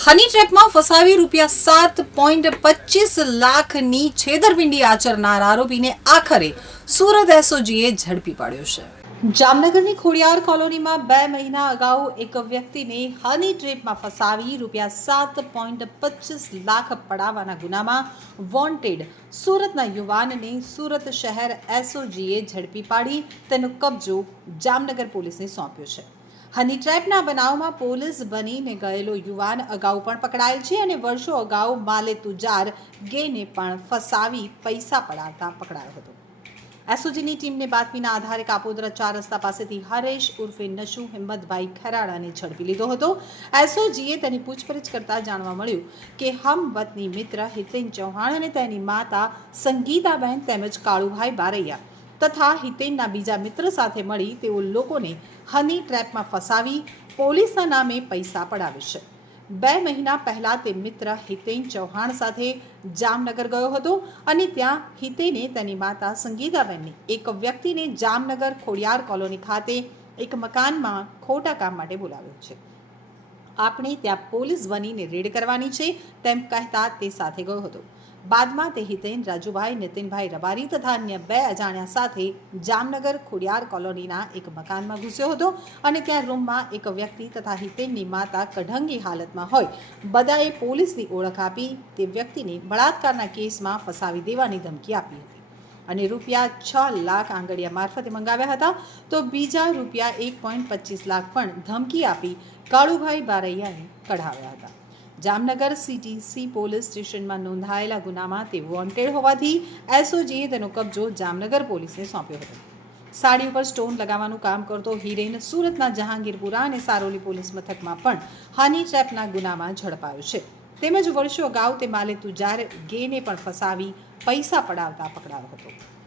હની ટ્રેપમાં ફસાવી રૂપિયા સાત પોઈન્ટ પચીસ લાખની છેતરપિંડી આચરનાર આરોપીને આખરે સુરત એસઓજીએ ઝડપી પાડ્યો છે. જામનગરની ખોડિયાર કોલોનીમાં બે મહિના અગાઉ એક વ્યક્તિને હની ટ્રેપમાં ફસાવી રૂપિયા સાત પોઈન્ટ પચીસ લાખ પડાવવાના ગુનામાં વોન્ટેડ સુરતના યુવાનને સુરત શહેર એસઓજીએ ઝડપી પાડી તેનો કબજો જામનગર પોલીસને સોંપ્યો છે. હની ટ્રેપના બનાવમાં પોલીસ બનીને ગયેલો યુવાન અગાઉ પણ પકડાયેલ છે અને વર્ષો અગાઉ માલે તુજાર ગેને પણ ફસાવી પૈસા પડાવતા પકડાયો હતો. એસઓજીની ટીમને બાતમીના આધારે કાપોદરા ચાર રસ્તા પાસેથી હરેશ ઉર્ફે નશુ, હિંમતભાઈ ખરાડાને ઝડપી લીધો હતો. એસઓજીએ તેની પૂછપરછ કરતા જાણવા મળ્યું કે હમ વતની મિત્ર હિતેન ચૌહાણ અને તેની માતા સંગીતાબેન તેમજ કાળુભાઈ બારૈયા તથા હિતેનના બીજા મિત્ર સાથે મળી તેઓ લોકોને હની ટ્રેપમાં ફસાવી પોલીસના નામે પૈસા પડાવે છે. બે મહિના પહેલા તે મિત્ર હિતેન ચૌહાણ સાથે જામનગર ગયો હતો અને ત્યાં હિતેને તેની માતા સંગીતાબેનને એક વ્યક્તિને જામનગર ખોડિયાર કોલોની ખાતે એક મકાનમાં ખોટા કામ માટે બોલાવ્યો છે. આપણે ત્યાં પોલીસ બનીને રેડ કરવાની છે, તેમ કહેતા તે સાથે ગયો હતો. બાદમાં તે હિતેન રાજુભાઈ, નીતિનભાઈ રબારી તથા અન્ય બે અજાણ્યા સાથે જામનગર ખોડિયાર કોલોનીના એક મકાનમાં ઘૂસ્યો હતો અને ત્યાં રૂમમાં એક વ્યક્તિ તથા હિતેનની માતા કઢંગી હાલતમાં હોય. બધાએ પોલીસની ઓળખ આપી તે વ્યક્તિને બળાત્કારના કેસમાં ફસાવી દેવાની ધમકી આપી હતી. અને રૂપિયા છ લાખ આંગડિયા મારફતે મંગાવ્યા હતા. તો બીજા રૂપિયા એક પોઈન્ટ પચીસ લાખ પણ ધમકી આપી કાળુભાઈ બારૈયાને કઢાવ્યા હતા. જામનગર સિટી સી પોલીસ સ્ટેશનમાં નોંધાયેલા ગુનામાં તે વોન્ટેડ હોવાથી એસઓજીએ તેનો કબજો જામનગર પોલીસને સોંપ્યો હતો. સાડી ઉપર સ્ટોન લગાવવાનું કામ કરતો હિરેન સુરતના જહાંગીરપુરા અને સારોલી પોલીસ મથકમાં પણ હની ટ્રેપના ગુનામાં ઝડપાયો છે. તેમજ વર્ષો અગાઉ તે માલે તુજાર ગેને પણ ફસાવી પૈસા પડાવતા પકડાયો હતો.